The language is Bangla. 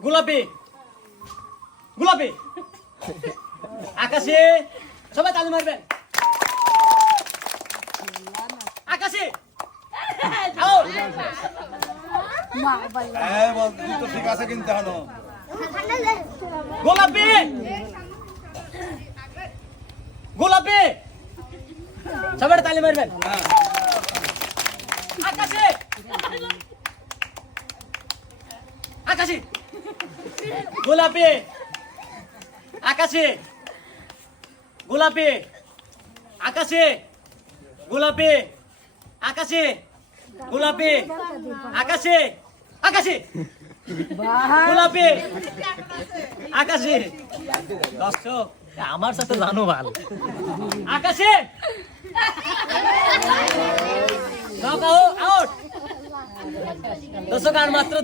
গোলাপি গোলাপি আকাশে সবাই তালি মারবেন আকাশে আউট হ্যাঁ বল তুই তো ঠিক আছে কিন্তু হলো গোলাপি গোলাপি সবাই তালি মারবেন আকাশে আকাশে গোলাপি আকাশে গোলাপি আকাশে গোলাপি আকাশে গোলাপি আকাশে আকাশে গোলাপি আকাশে দর্শক আমার সাথে জানো ভাল আকাশে আউট দর্শক আর মাত্র